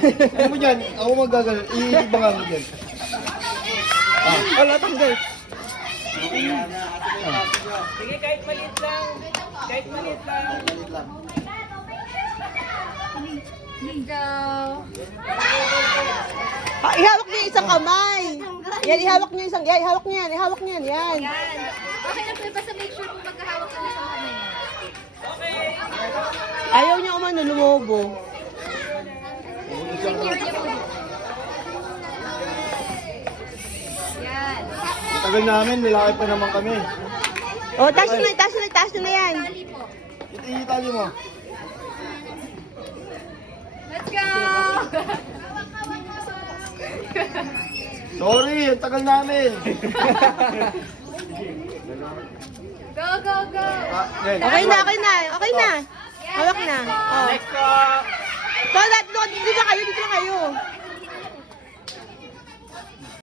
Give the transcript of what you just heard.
Ano mo dyan? Ako magagano. Iibangan mo dyan. Wala tanggal. Sige, kahit maliit lang. Kahit maliit lang. Ihawak niyo yung isang kamay. Yan, ihawak niyo isang, yan, ihawak niyo yan, ihawak niyo yan, yan. Okay lang po, basta make sure kung magkahawak ka na sa kamay. Ayaw niya umano, lumobo. Secure niya po. Yan. Ang tagal namin, nilakay pa naman kami. O, taas nyo na, taas nyo na, taas nyo na yan. Tali po. Itali mo. Let's go! Sorry, ang tagal namin. Go, go, go! Okay na, okay na, okay na. Hawak na. Oh. Next po. So, dito na kayo, dito na kayo.